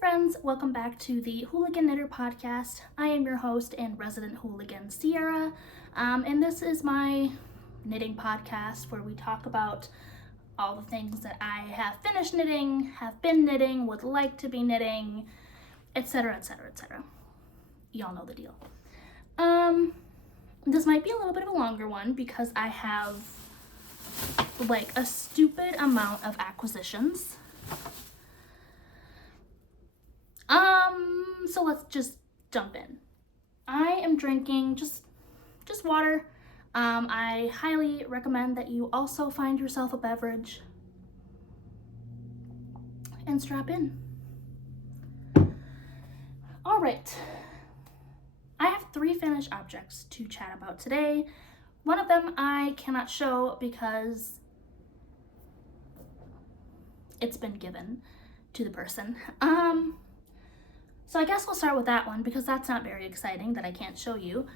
friends, welcome back to the Hooligan Knitter podcast. I am your host and resident hooligan, Sierra, and this is my knitting podcast where we talk about all the things that I have finished knitting, have been knitting, would like to be knitting, etc, etc, etc. Y'all know the deal. This might be a little bit of a longer one because I have like a stupid amount of acquisitions. So let's just jump in. I am drinking just water. I highly recommend that you also find yourself a beverage and strap in. All right. I have 3 finished objects to chat about today. One of them I cannot show because it's been given to the person. So I guess we'll start with that one because that's not very exciting that I can't show you.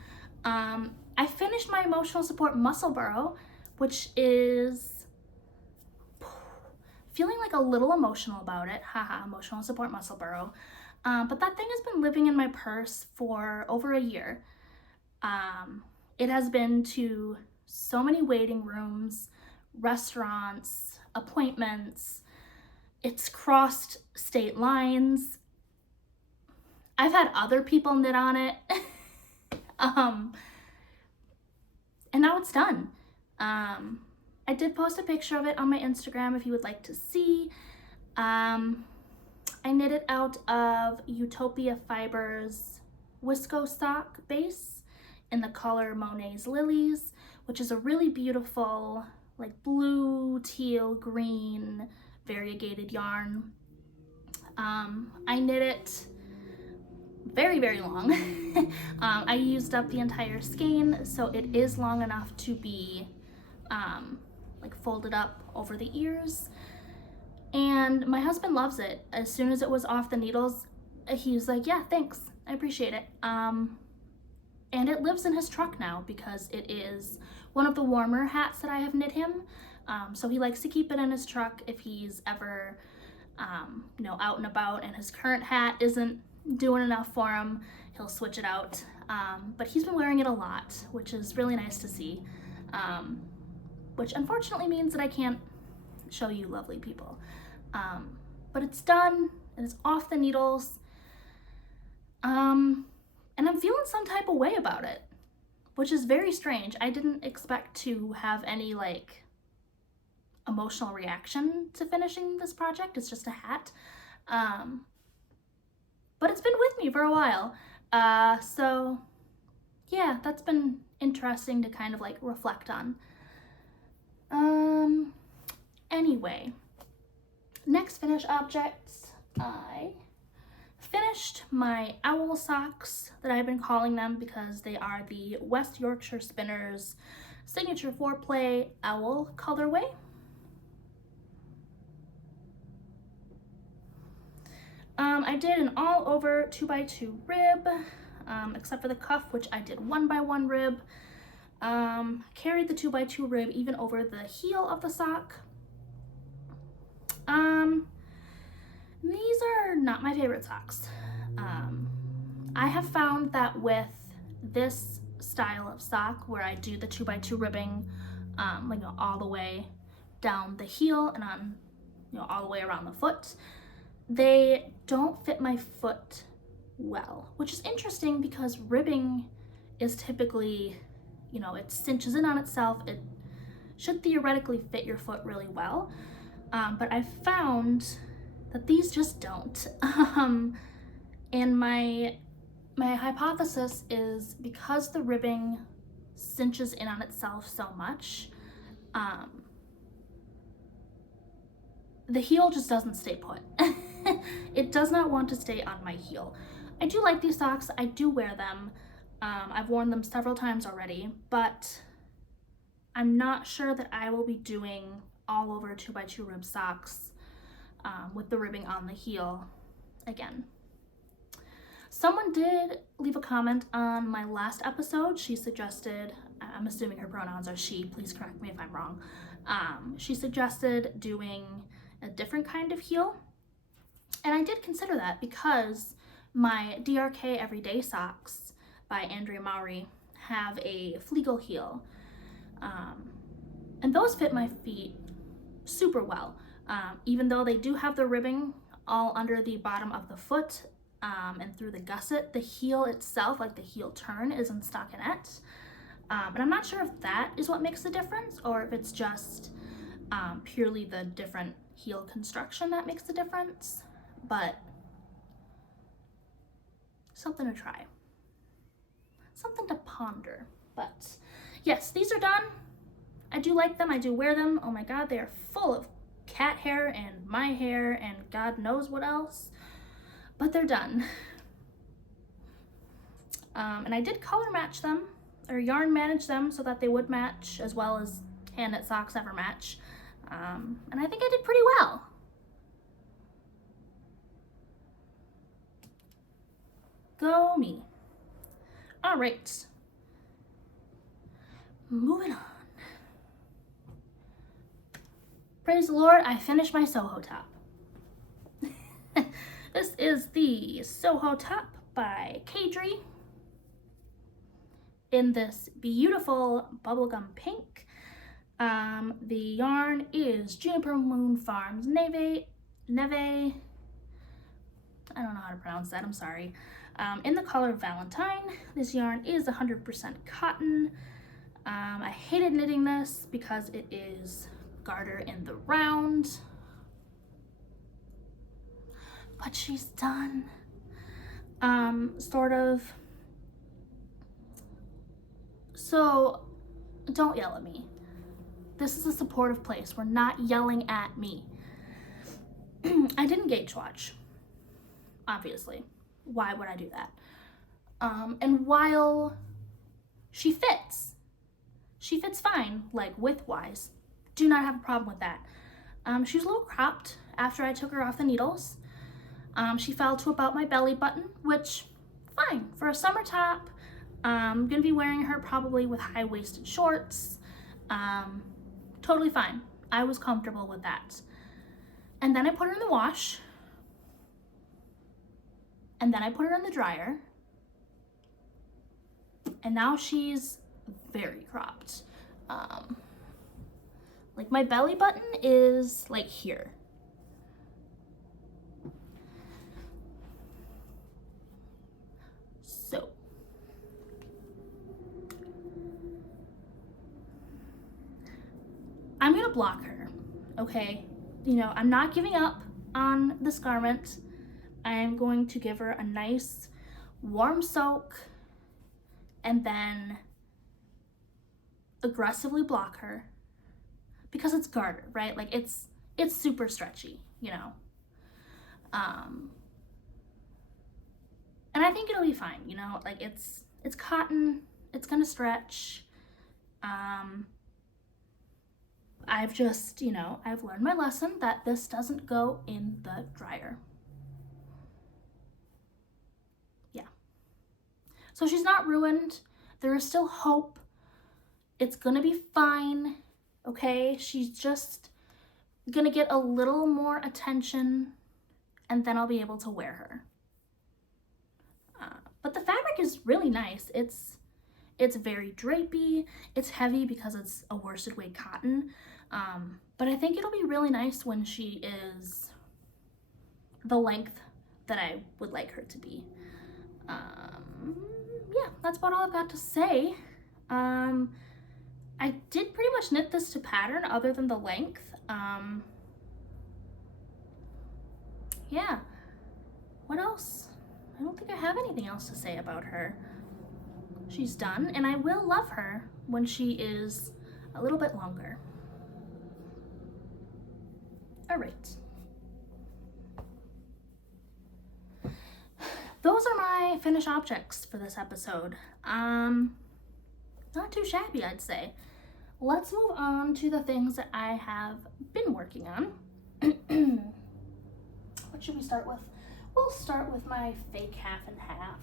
I finished my emotional support Musselburgh, which is feeling like a little emotional about it. Haha, emotional support Musselburgh. But that thing has been living in my purse for over a year. It has been to so many waiting rooms, restaurants, appointments. It's crossed state lines. I've had other people knit on it. And now it's done. I did post a picture of it on my Instagram if you would like to see. I knit it out of Ewetopia Fibers Wisco sock base in the color Monet's Lilies, which is a really beautiful like blue, teal, green, variegated yarn. I knit it very, very long. I used up the entire skein, so it is long enough to be like folded up over the ears. And my husband loves it. As soon as it was off the needles, he was like, yeah, thanks, I appreciate it. And it lives in his truck now because it is one of the warmer hats that I have knit him. So he likes to keep it in his truck if he's ever out and about and his current hat isn't doing enough for him, he'll switch it out. But he's been wearing it a lot, which is really nice to see. Which unfortunately means that I can't show you lovely people. But it's done, and it's off the needles. And I'm feeling some type of way about it, which is very strange. I didn't expect to have any like emotional reaction to finishing this project. It's just a hat. But it's been with me for a while. So yeah, that's been interesting to kind of like reflect on. Anyway, next finished objects. I finished my owl socks that I've been calling them because they are the West Yorkshire Spinners signature 4-play owl colorway. I did an all over 2x2 rib, except for the cuff, which I did 1x1 rib. Carried the 2x2 rib even over the heel of the sock. These are not my favorite socks. I have found that with this style of sock where I do the 2x2 ribbing, all the way down the heel and on, all the way around the foot, they don't fit my foot well, which is interesting because ribbing is typically, it cinches in on itself. It should theoretically fit your foot really well. But I found that these just don't. And my hypothesis is because the ribbing cinches in on itself so much, the heel just doesn't stay put. It does not want to stay on my heel. I do like these socks. I do wear them. I've worn them several times already, but I'm not sure that I will be doing all over 2x2 rib socks with the ribbing on the heel again. Someone did leave a comment on my last episode. She suggested, I'm assuming her pronouns are she, please correct me if I'm wrong. She suggested doing a different kind of heel. And I did consider that because my DRK Everyday Socks by Andrea Mowry have a Fleagle heel. And those fit my feet super well. Even though they do have the ribbing all under the bottom of the foot and through the gusset, the heel itself, like the heel turn, is in stockinette. And I'm not sure if that is what makes the difference or if it's just purely the different heel construction that makes the difference, but something to try, something to ponder. But yes, these are done. I do like them. I do wear them. Oh my God, they are full of cat hair and my hair and God knows what else, but they're done. And I did color match them or yarn manage them so that they would match as well as hand knit socks ever match. And I think I did pretty well. Go me. All right. Moving on. Praise the Lord, I finished my Soho top. This is the Soho top by Caidree in this beautiful bubblegum pink. The yarn is Juniper Moon Farms Neve. I don't know how to pronounce that, I'm sorry. In the color Valentine. This yarn is 100% cotton. I hated knitting this because it is garter in the round, but she's done. Sort of. So don't yell at me. This is a supportive place. We're not yelling at me. I didn't gauge watch, obviously. Why would I do that? And while she fits fine, like width-wise. Do not have a problem with that. She was a little cropped after I took her off the needles. She fell to about my belly button, which, fine. For a summer top, I'm gonna be wearing her probably with high-waisted shorts. Totally fine. I was comfortable with that. And then I put her in the wash. And then I put her in the dryer. And now she's very cropped. Like my belly button is like here. So I'm gonna block her, okay? You know, I'm not giving up on this garment. I am going to give her a nice warm soak and then aggressively block her. Because it's garter, right? Like it's super stretchy, you know. And I think it'll be fine, you know. Like it's cotton, it's gonna stretch. I've just, you know, I've learned my lesson that this doesn't go in the dryer. Yeah. So she's not ruined. There is still hope. It's gonna be fine. Okay, she's just gonna get a little more attention and then I'll be able to wear her. But the fabric is really nice. It's very drapey. It's heavy because it's a worsted weight cotton. But I think it'll be really nice when she is the length that I would like her to be. Yeah, that's about all I've got to say. I did pretty much knit this to pattern other than the length. Yeah. What else? I don't think I have anything else to say about her. She's done, and I will love her when she is a little bit longer. All right. Those are my finished objects for this episode. Not too shabby, I'd say. Let's move on to the things that I have been working on. What should we start with? We'll start with my fake half and half.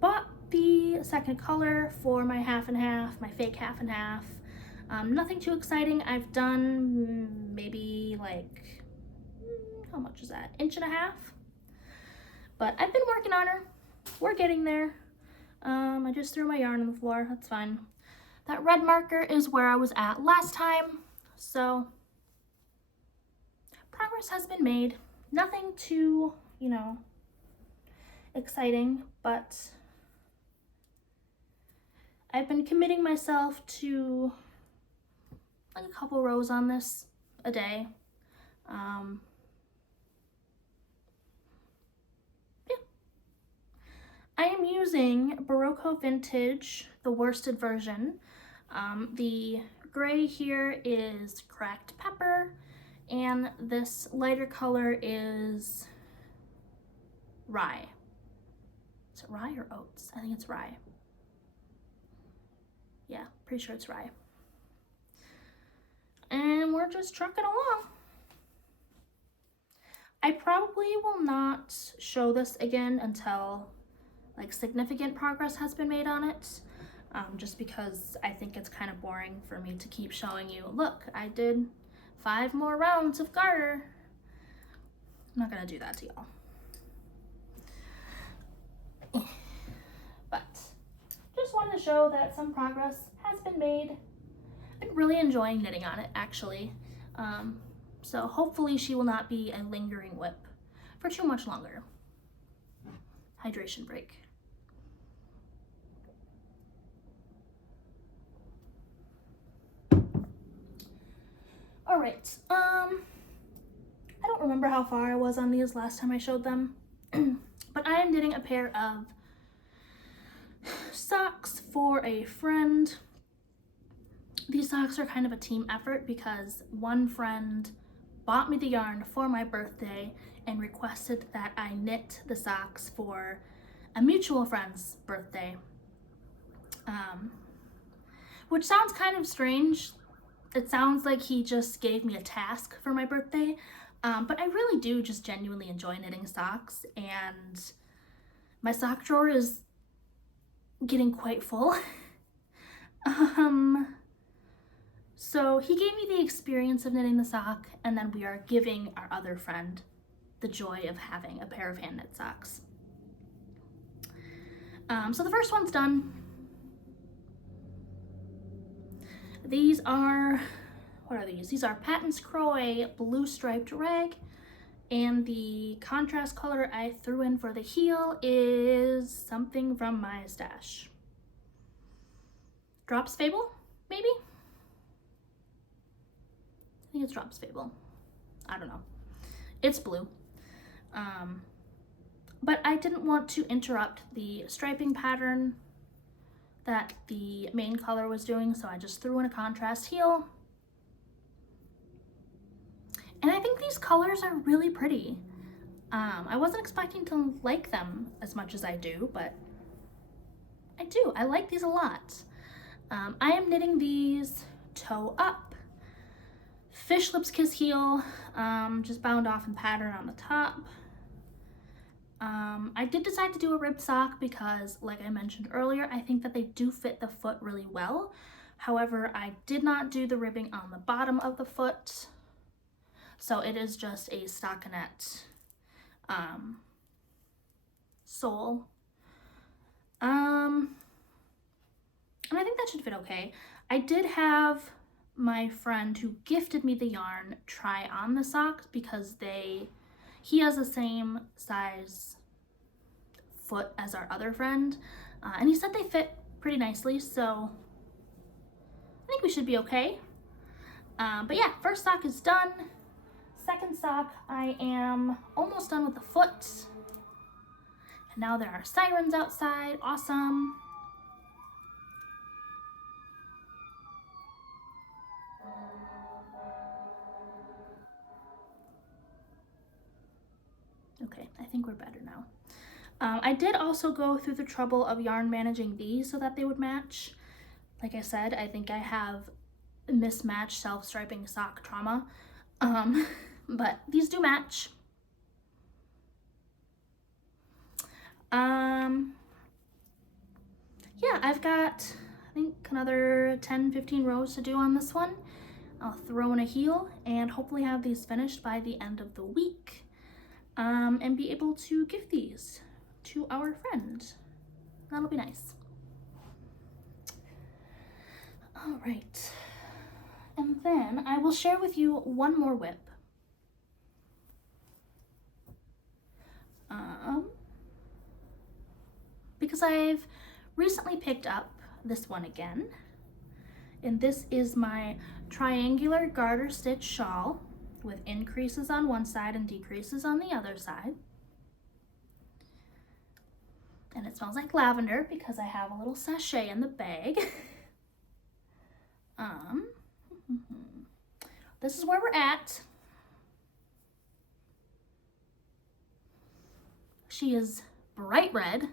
Bought the second color for my half and half, my fake half and half. Nothing too exciting. I've done maybe like, how much is that? 1.5 inches. But I've been working on her. We're getting there. I just threw my yarn on the floor. That's fine. That red marker is where I was at last time. So progress has been made. Nothing too, you know, exciting, but I've been committing myself to like a couple rows on this a day. Yeah. I am using Berocco Vintage, the worsted version. The gray here is cracked pepper, and this lighter color is rye. Is it rye or oats? I think it's rye. Yeah, pretty sure it's rye. And we're just trucking along. I probably will not show this again until like significant progress has been made on it, just because I think it's kind of boring for me to keep showing you, look, I did 5 more rounds of garter. I'm not gonna do that to y'all. But just wanted to show that some progress has been made. I've been really enjoying knitting on it, actually. So hopefully she will not be a lingering whip for too much longer. Hydration break. All right, I don't remember how far I was on these last time I showed them, but I am knitting a pair of socks for a friend. These socks are kind of a team effort because one friend bought me the yarn for my birthday and requested that I knit the socks for a mutual friend's birthday, which sounds kind of strange. It sounds like he just gave me a task for my birthday, but I really do just genuinely enjoy knitting socks, and my sock drawer is getting quite full. So he gave me the experience of knitting the sock, and then we are giving our other friend the joy of having a pair of hand knit socks. So the first one's done. These are, what are these? These are Patons Kroy blue striped rag, and the contrast color I threw in for the heel is something from my stash. Drops Fable, maybe? I think it's Drops Fable. I don't know. It's blue. But I didn't want to interrupt the striping pattern that the main color was doing, so I just threw in a contrast heel. And I think these colors are really pretty. I wasn't expecting to like them as much as I do, but I do. I like these a lot. I am knitting these toe up. Fish Lips Kiss heel, just bound off in pattern on the top. I did decide to do a rib sock because, like I mentioned earlier, I think that they do fit the foot really well. However, I did not do the ribbing on the bottom of the foot, so it is just a stockinette sole. And I think that should fit okay. I did have my friend who gifted me the yarn try on the socks because he has the same size foot as our other friend, and he said they fit pretty nicely, so I think we should be okay. But yeah, first sock is done. Second sock, I am almost done with the foot. And now there are sirens outside. Awesome. Okay, I think we're better now. I did also go through the trouble of yarn managing these so that they would match. Like I said, I think I have mismatched self-striping sock trauma, but these do match. Yeah, I've got think another 10-15 rows to do on this one. I'll throw in a heel and hopefully have these finished by the end of the week, and be able to give these to our friend. That'll be nice. All right, and then I will share with you one more whip. Because I've recently picked up this one again, and this is my triangular garter stitch shawl with increases on one side and decreases on the other side. And it smells like lavender because I have a little sachet in the bag. This is where we're at. She is bright red.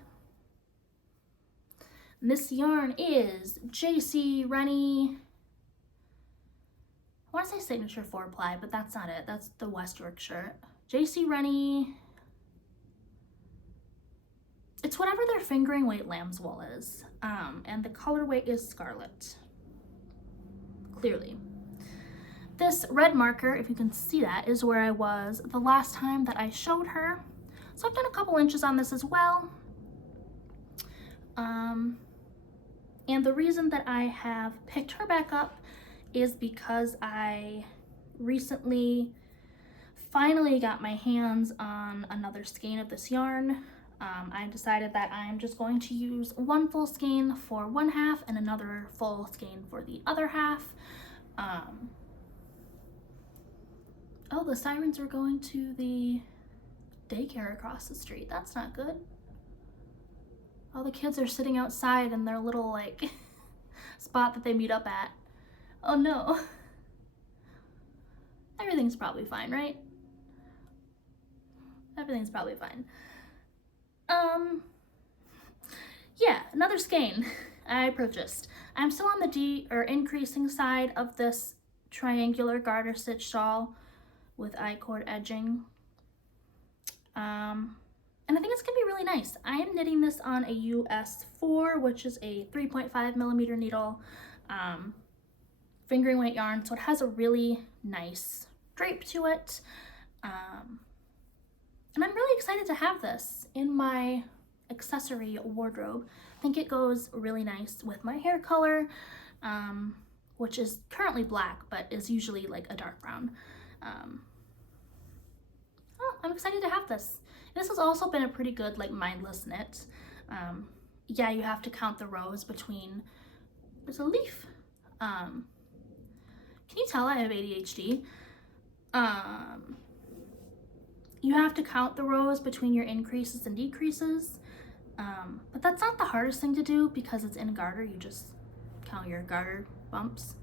And this yarn is Jessie, Rennie. I want to say Signature 4-ply, but that's not it. That's the West Yorkshire. Jessie, Rennie. It's whatever their fingering weight lamb's wool is. And the color weight is Scarlet. Clearly. This red marker, if you can see that, is where I was the last time that I showed her. So I've done a couple inches on this as well. And the reason that I have picked her back up is because I recently finally got my hands on another skein of this yarn. I decided that I'm just going to use one full skein for one half and another full skein for the other half. Oh, the sirens are going to the daycare across the street. That's not good. All the kids are sitting outside in their little like spot that they meet up at. Oh no. Everything's probably fine, right? Everything's probably fine. Yeah, another skein I purchased. I'm still on the increasing side of this triangular garter stitch shawl with I-cord edging. And I think it's gonna be really nice. I am knitting this on a US 4, which is a 3.5mm needle, fingering weight yarn, so it has a really nice drape to it. And I'm really excited to have this in my accessory wardrobe. I think it goes really nice with my hair color, which is currently black, but is usually like a dark brown. Oh, I'm excited to have this. This has also been a pretty good like mindless knit. Yeah, you have to count the rows between, there's a leaf. Can you tell I have ADHD? You have to count the rows between your increases and decreases. But that's not the hardest thing to do because it's in garter. You just count your garter bumps.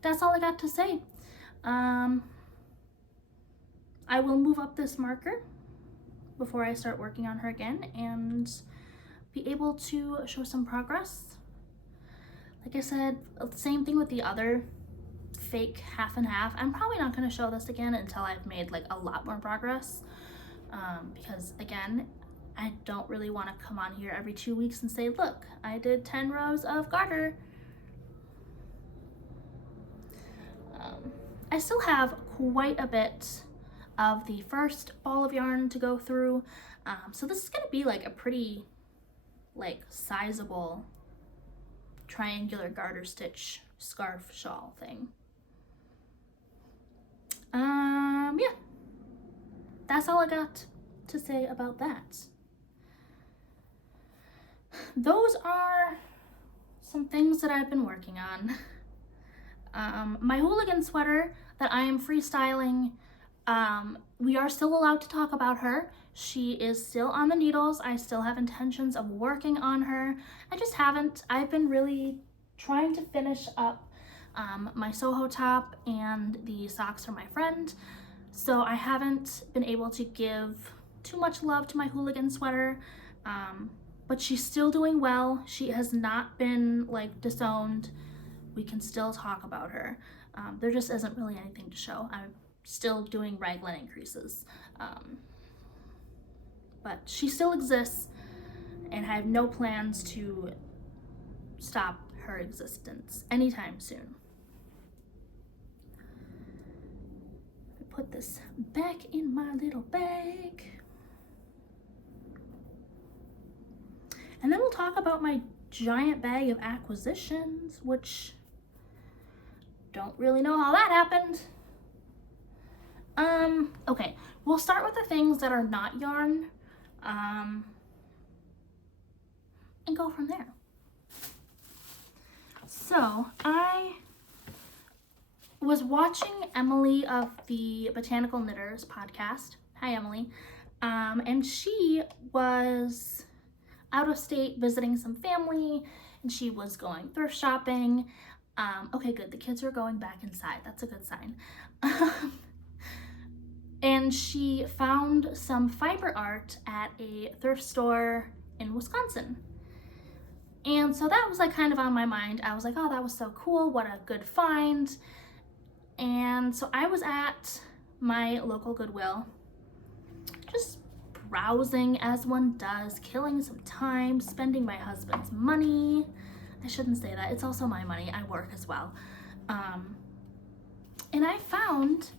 That's all I got to say. I will move up this marker before I start working on her again and be able to show some progress. Like I said, same thing with the other fake half and half. I'm probably not going to show this again until I've made like a lot more progress, because again, I don't really want to come on here every 2 weeks and say, look, I did 10 rows of garter. I still have quite a bit of the first ball of yarn to go through, so this is going to be like a pretty like sizable triangular garter stitch scarf shawl thing. Yeah, that's all I got to say about that. Those are some things that I've been working on. My Hooligan sweater that I am freestyling, we are still allowed to talk about her. She is still on the needles. I still have intentions of working on her. I just haven't. I've been really trying to finish up my Soho top and the socks for my friend. So I haven't been able to give too much love to my Hooligan sweater, but she's still doing well. She has not been like disowned. We can still talk about her. There just isn't really anything to show. I'm still doing raglan increases. But she still exists, and I have no plans to stop her existence anytime soon. Put this back in my little bag. And then we'll talk about my giant bag of acquisitions, which don't really know how that happened. Okay, we'll start with the things that are not yarn, and go from there. So I was watching Emily of the Botanical Knitters podcast. Hi, Emily. And she was out of state visiting some family, and she was going thrift shopping. Okay, good. The kids are going back inside. That's a good sign. And she found some fiber art at a thrift store in Wisconsin. And so that was like kind of on my mind. I was like, oh, that was so cool. What a good find. And so I was at my local Goodwill, just browsing as one does, killing some time, spending my husband's money. I shouldn't say that. It's also my money. I work as well. And I found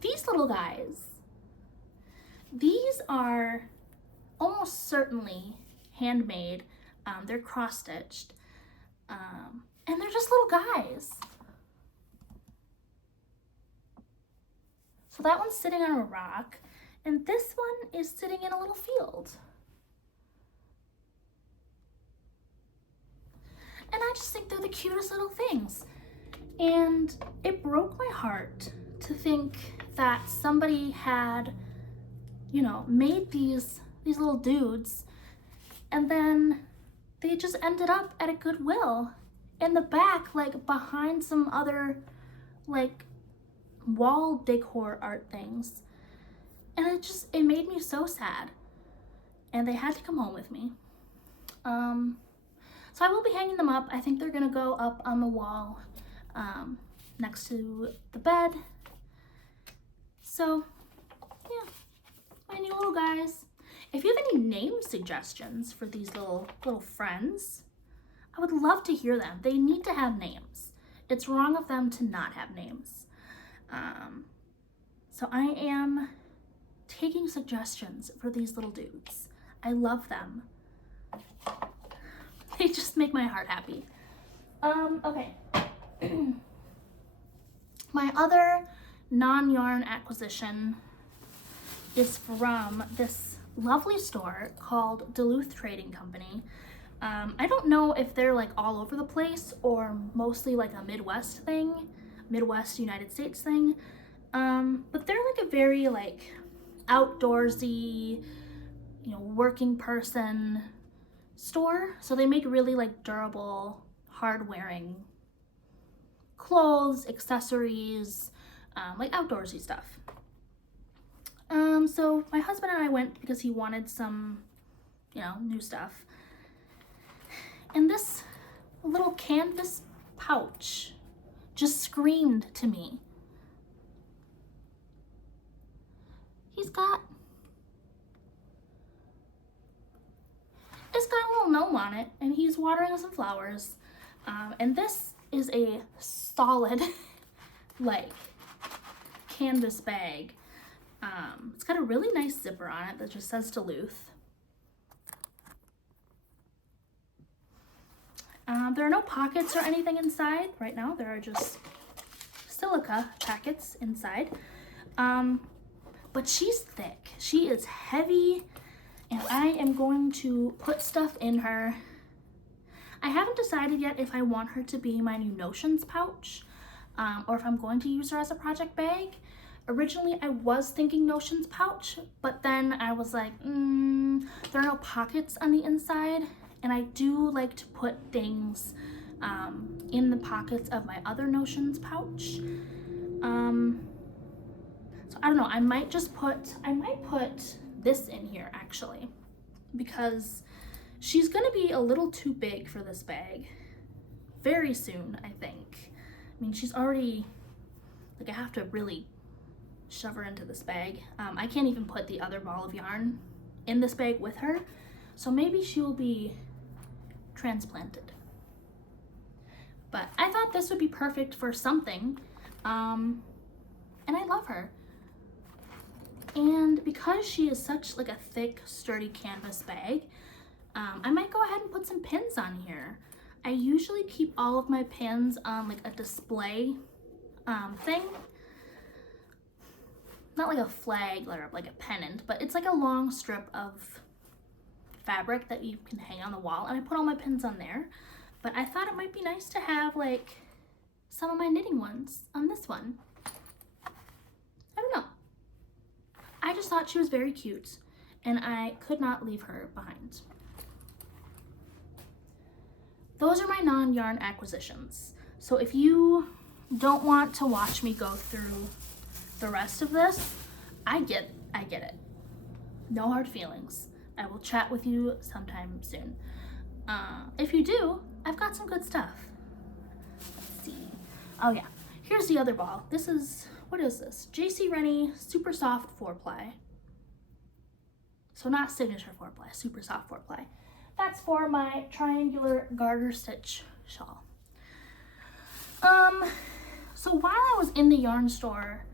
these little guys. These are almost certainly handmade. They're cross-stitched. And they're just little guys. So that one's sitting on a rock, and this one is sitting in a little field. And I just think they're the cutest little things. And it broke my heart to think that somebody had, you know, made these little dudes, and then they just ended up at a Goodwill in the back, like behind some other, like, wall decor art things. And it made me so sad. And they had to come home with me. So I will be hanging them up. I think they're gonna go up on the wall next to the bed. So yeah, my new little guys. If you have any name suggestions for these little friends, I would love to hear them. They need to have names. It's wrong of them to not have names. So I am taking suggestions for these little dudes. I love them. They just make my heart happy. Okay. My other non-yarn acquisition is from this lovely store called Duluth Trading Company. I don't know if they're like all over the place or mostly like a Midwest United States thing. But they're like a very like outdoorsy, you know, working person store. So they make really like durable, hard wearing clothes, accessories, like outdoorsy stuff. So my husband and I went because he wanted some, you know, new stuff. And this little canvas pouch just screamed to me. It's got a little gnome on it, and he's watering some flowers. And this is a solid, like, canvas bag. It's got a really nice zipper on it that just says Duluth. There are no pockets or anything inside right now. There are just silica packets inside. But she's thick. She is heavy, and I am going to put stuff in her. I haven't decided yet if I want her to be my new notions pouch, or if I'm going to use her as a project bag. Originally, I was thinking notions pouch, but then I was like, there are no pockets on the inside, and I do like to put things in the pockets of my other notions pouch. So I don't know, I might put this in here actually, because she's gonna be a little too big for this bag very soon, I think. I mean, she's already, like, I have to really shove her into this bag. I can't even put the other ball of yarn in this bag with her, So maybe she will be transplanted. But I thought this would be perfect for something. And I love her. And because she is such like a thick, sturdy canvas bag, I might go ahead and put some pins on here. I usually keep all of my pins on like a display thing. Not like a flag or like a pennant, but it's like a long strip of fabric that you can hang on the wall, and I put all my pins on there. But I thought it might be nice to have like some of my knitting ones on this one. I don't know. I just thought she was very cute, and I could not leave her behind. Those are my non-yarn acquisitions. So if you don't want to watch me go through the rest of this, I get it. No hard feelings. I will chat with you sometime soon. If you do, I've got some good stuff. Let's see. Oh yeah, here's the other ball. This is, what is this? Rennie Supersoft 4-ply. So not signature 4-ply, Supersoft 4-ply. That's for my triangular garter stitch shawl. So while I was in the yarn store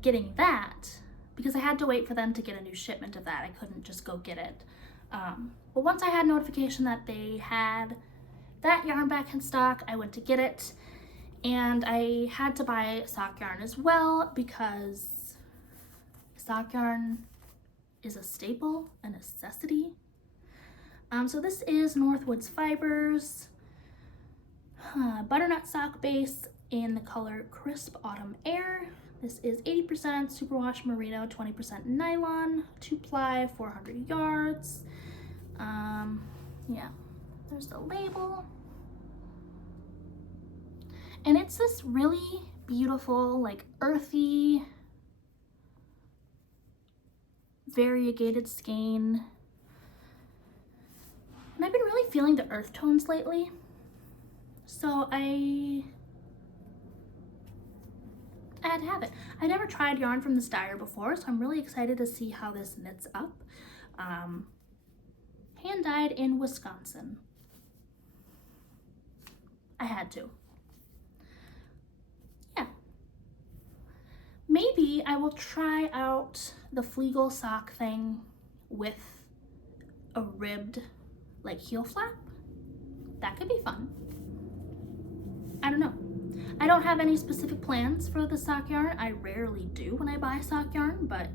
getting that, because I had to wait for them to get a new shipment of that, I couldn't just go get it. But once I had notification that they had that yarn back in stock, I went to get it, and I had to buy sock yarn as well because sock yarn is a staple, a necessity. So this is Northwoods Fibers butternut sock base in the color Crisp Autumn Air. This is 80% superwash merino, 20% nylon, 2-ply, 400 yards. Yeah, there's the label. And it's this really beautiful, like earthy, variegated skein. And I've been really feeling the earth tones lately. So I had to have it. I never tried yarn from this dyer before, so I'm really excited to see how this knits up. Hand dyed in Wisconsin. I had to. Yeah. Maybe I will try out the Fleagle sock thing with a ribbed like heel flap. That could be fun. I don't know. I don't have any specific plans for the sock yarn. I rarely do when I buy sock yarn, but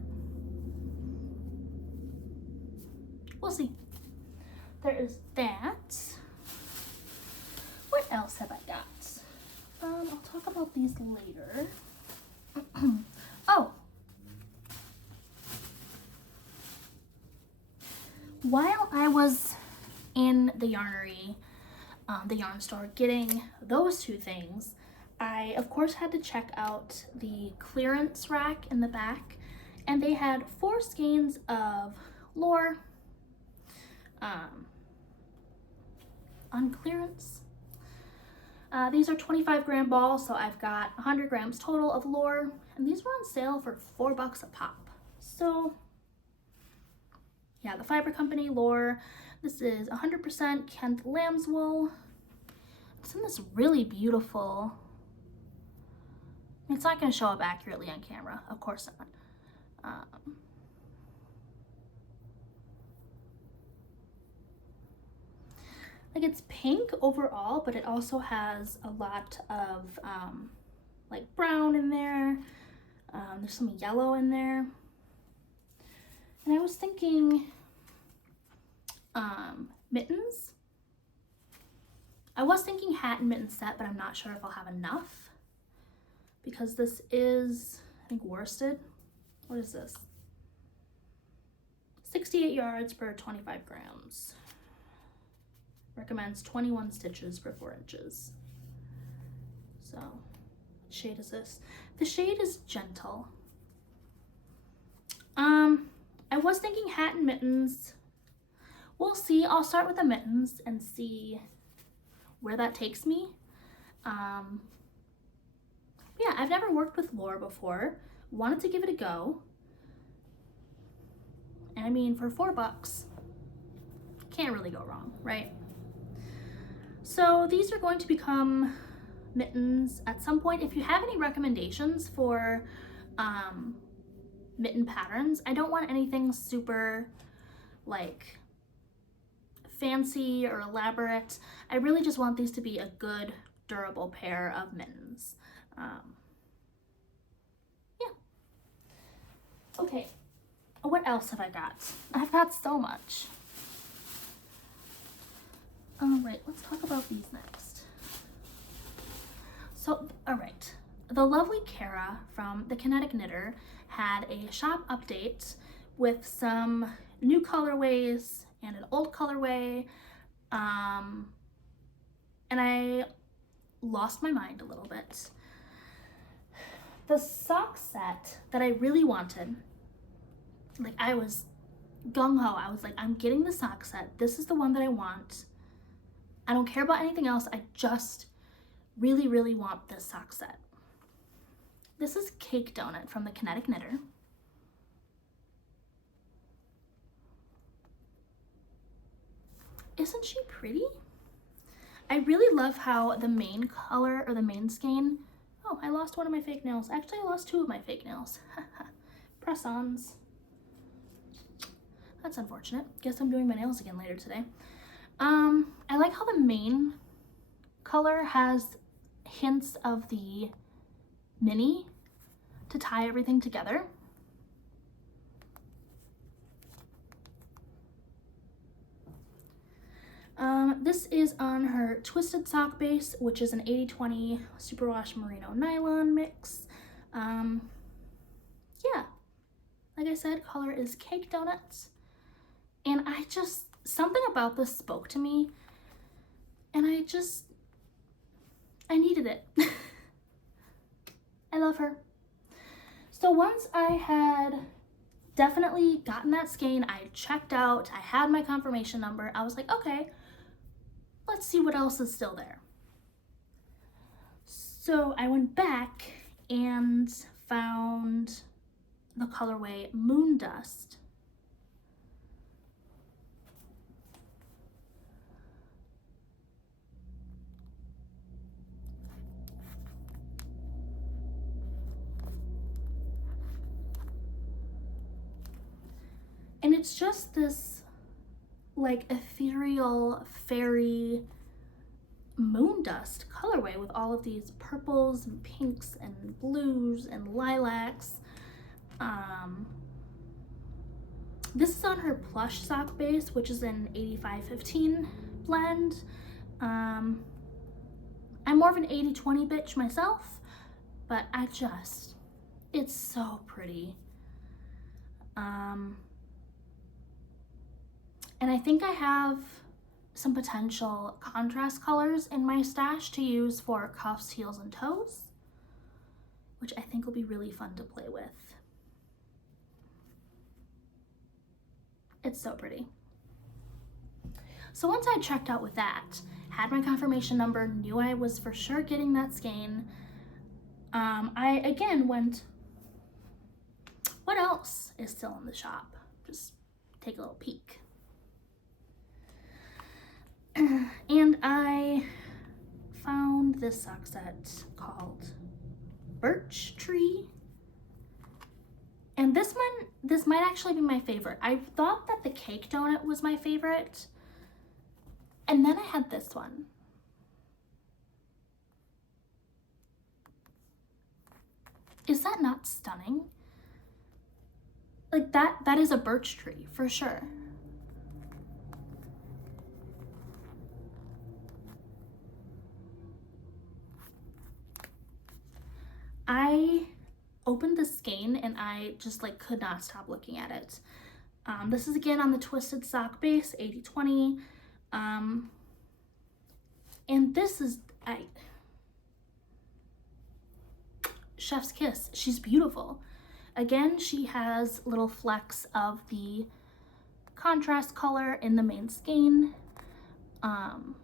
we'll see. There is that. What else have I got? I'll talk about these later. Oh. While I was in the yarnery, the yarn store, getting those two things, I of course had to check out the clearance rack in the back, and they had 4 skeins of lore on clearance. These are 25-gram balls, so I've got 100 grams total of lore, and these were on sale for $4 a pop. So yeah, the Fiber Company lore. This is 100% Kent lamb's wool. It's in this really beautiful, it's not going to show up accurately on camera, of course not. Like it's pink overall, but it also has a lot of like brown in there. There's some yellow in there. And I was thinking mittens. I was thinking hat and mitten set, but I'm not sure if I'll have enough because this is, I think, worsted. What is this? 68 yards per 25 grams. Recommends 21 stitches per 4 inches. So, what shade is this? The shade is Gentle. I was thinking hat and mittens. We'll see. I'll start with the mittens and see where that takes me. Yeah, I've never worked with lore before. Wanted to give it a go. And I mean, for $4, Can't really go wrong, right? So these are going to become mittens at some point. If you have any recommendations for mitten patterns, I don't want anything super like fancy or elaborate. I really just want these to be a good, durable pair of mittens. Yeah. Okay, what else have I got? I've got so much. All right, let's talk about these next. So, all right, the lovely Kara from the Kinetic Knitter had a shop update with some new colorways and an old colorway, and I lost my mind a little bit. The sock set that I really wanted, like I was gung-ho, I was like, I'm getting the sock set, this is the one that I want. I don't care about anything else, I just really, really want this sock set. This is Cake Donut from the Kinetic Knitter. Isn't she pretty? I really love how the main color, or the main skein, oh, I lost one of my fake nails. Actually, I lost two of my fake nails. Press-ons. That's unfortunate. Guess I'm doing my nails again later today. I like how the main color has hints of the mini to tie everything together. This is on her twisted sock base, which is an 80/20 superwash merino nylon mix. Yeah, like I said, color is Cake Donuts, and something about this spoke to me, and I needed it. I love her. So once I had definitely gotten that skein, I checked out, I had my confirmation number, I was like, okay, let's see what else is still there. So I went back and found the colorway Moon Dust. And it's just this like ethereal fairy moon dust colorway with all of these purples and pinks and blues and lilacs. This is on her Plush sock base, which is an 85/15 blend. I'm more of an 80/20 bitch myself, but it's so pretty. And I think I have some potential contrast colors in my stash to use for cuffs, heels, and toes, which I think will be really fun to play with. It's so pretty. So once I checked out with that, had my confirmation number, knew I was for sure getting that skein, I again went, what else is still in the shop? Just take a little peek. And I found this sock set called Birch Tree. And this might actually be my favorite. I thought that the Cake Donut was my favorite. And then I had this one. Is that not stunning? Like that is a birch tree for sure. I opened the skein and I just like could not stop looking at it. This is again on the twisted sock base, 80/20. And this is, chef's kiss. She's beautiful. Again, she has little flecks of the contrast color in the main skein. And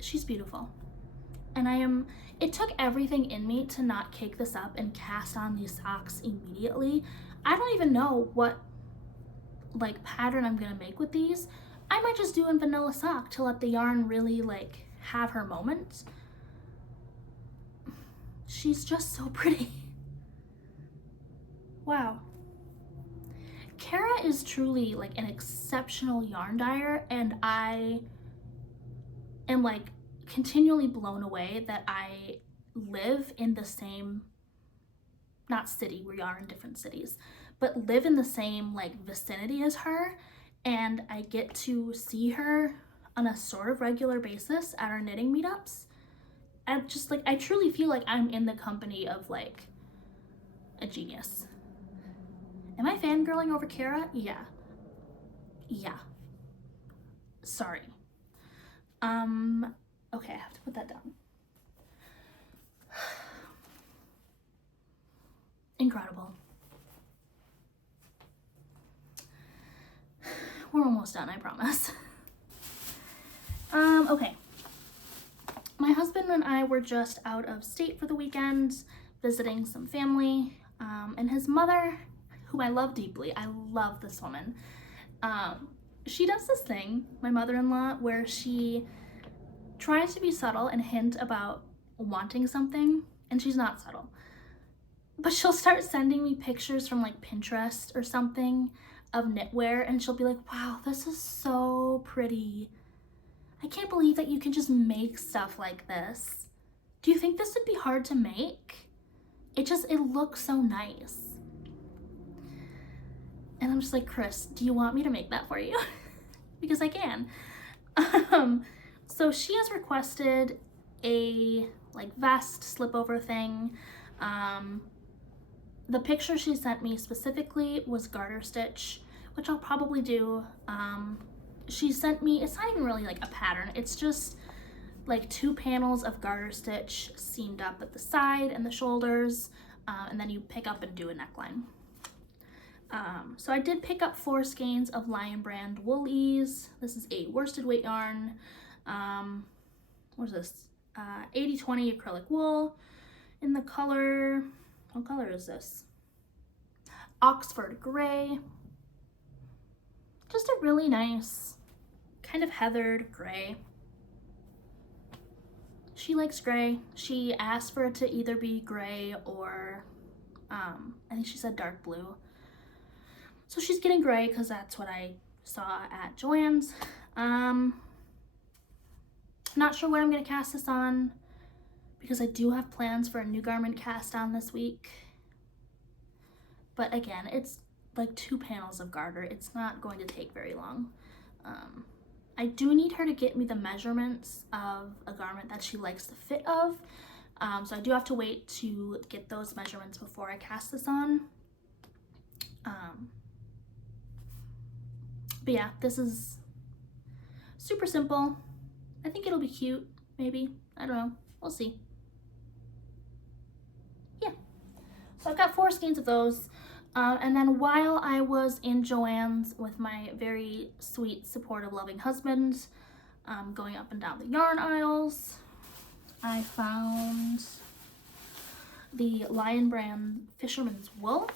she's beautiful. And it took everything in me to not cake this up and cast on these socks immediately. I don't even know what like pattern I'm gonna make with these, I might just do in vanilla sock to let the yarn really like have her moment. She's just so pretty. Wow. Kara is truly like an exceptional yarn dyer, and I am like continually blown away that I live in the same, not city, we are in different cities, but live in the same like vicinity as her, and I get to see her on a sort of regular basis at our knitting meetups. And just like, I truly feel like I'm in the company of like a genius. Am I fangirling over Kara? Yeah. Sorry. Okay, I have to put that down. Incredible. We're almost done, I promise. Okay. My husband and I were just out of state for the weekend, visiting some family, and his mother, who I love deeply, I love this woman, she does this thing, my mother-in-law, where she tries to be subtle and hint about wanting something, and she's not subtle. But she'll start sending me pictures from like Pinterest or something of knitwear, and she'll be like, wow, this is so pretty. I can't believe that you can just make stuff like this. Do you think this would be hard to make? It looks so nice. And I'm just like, Chris, do you want me to make that for you? Because I can. So she has requested a like vest slipover thing. The picture she sent me specifically was garter stitch, which I'll probably do. She sent me, it's not even really like a pattern, it's just like 2 panels of garter stitch seamed up at the side and the shoulders, and then you pick up and do a neckline. So I did pick up 4 skeins of Lion Brand Woolies. This is a worsted weight yarn. What is this? 80/20 acrylic wool in the color, what color is this? Oxford Gray. Just a really nice, kind of heathered gray. She likes gray. She asked for it to either be gray or, I think she said dark blue. So she's getting gray because that's what I saw at Joann's. Not sure what I'm gonna cast this on because I do have plans for a new garment cast on this week. But again, it's like 2 panels of garter. It's not going to take very long. I do need her to get me the measurements of a garment that she likes the fit of. So I do have to wait to get those measurements before I cast this on. But yeah, this is super simple. I think it'll be cute, maybe. I don't know. We'll see. Yeah. So I've got 4 skeins of those. And then while I was in Joann's with my very sweet, supportive, loving husband, going up and down the yarn aisles, I found the Lion Brand Fisherman's Wool.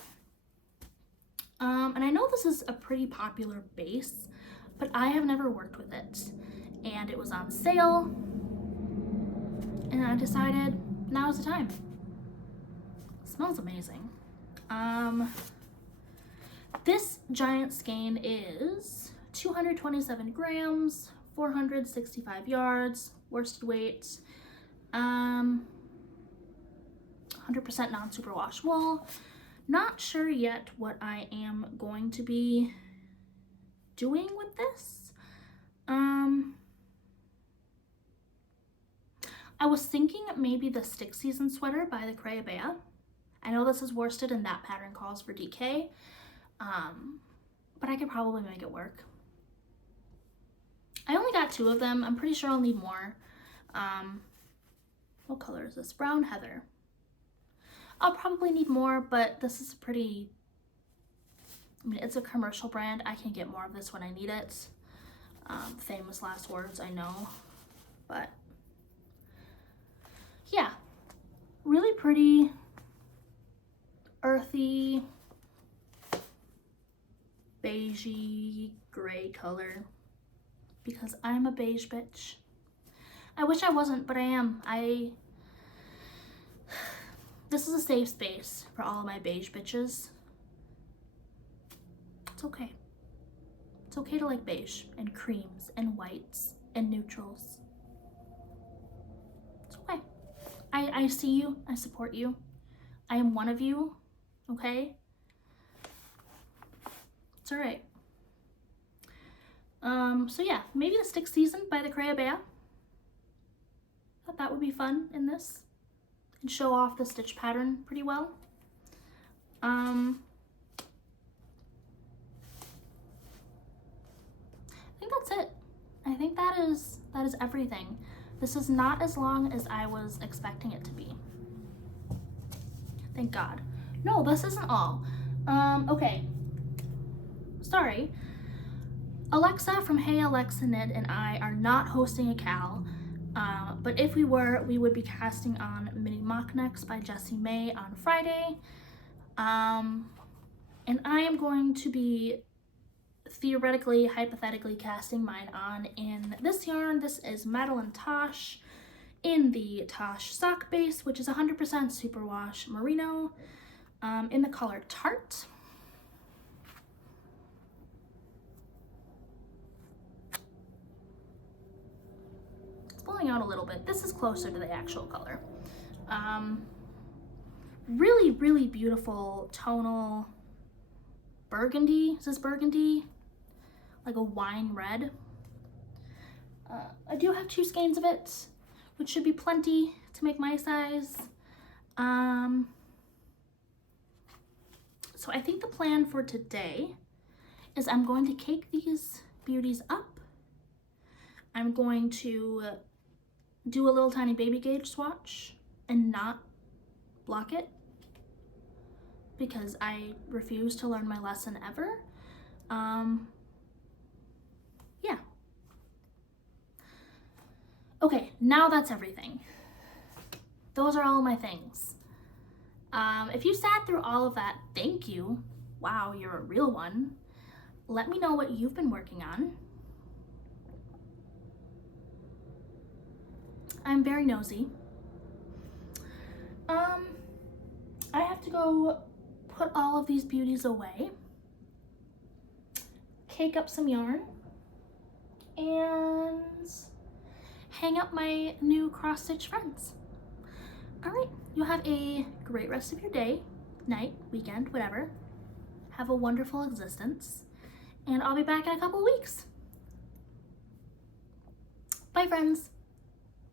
And I know this is a pretty popular base, but I have never worked with it. And it was on sale, and I decided now's the time. It smells amazing. This giant skein is 227 grams, 465 yards, worsted weight, 100% non-superwash wool. Not sure yet what I am going to be doing with this. I was thinking maybe the Stick Season sweater by the Kroy. I know this is worsted and that pattern calls for DK, but I could probably make it work. I only got 2 of them. I'm pretty sure I'll need more. What color is this? Brown Heather. I'll probably need more, but this is pretty, I mean, it's a commercial brand. I can get more of this when I need it. Famous last words, I know, but yeah, really pretty, earthy, beige beigey gray color because I'm a beige bitch. I wish I wasn't, but I am. This is a safe space for all of my beige bitches. It's okay. It's okay to like beige and creams and whites and neutrals. It's okay. I see you. I support you. I am one of you. Okay? It's all right. So yeah, maybe the stick season by the Kroy. Thought that would be fun in this and show off the stitch pattern pretty well. I think that's it. I think that is everything. This is not as long as I was expecting it to be. Thank God. No, this isn't all. Okay. Sorry. Alexa from Hey Alexa Knit and I are not hosting a Cal, but if we were, we would be casting on Mini Mock Necks by Jessie May on Friday. And I am going to be theoretically, hypothetically casting mine on in this yarn. This is Madeline Tosh in the Tosh sock base, which is 100% superwash merino, in the color Tart. It's blowing out a little bit. This is closer to the actual color. Really, really beautiful tonal burgundy. Is this burgundy? Like a wine red. I do have 2 skeins of it, which should be plenty to make my size. So I think the plan for today is I'm going to cake these beauties up. I'm going to do a little tiny baby gauge swatch and not block it because I refuse to learn my lesson ever. Yeah. Okay, now that's everything. Those are all my things. If you sat through all of that, thank you. Wow, you're a real one. Let me know what you've been working on. I'm very nosy. I have to go put all of these beauties away, cake up some yarn, and hang up my new cross-stitch friends. All right, you have a great rest of your day, night, weekend, whatever. Have a wonderful existence, and I'll be back in a couple weeks. Bye, friends.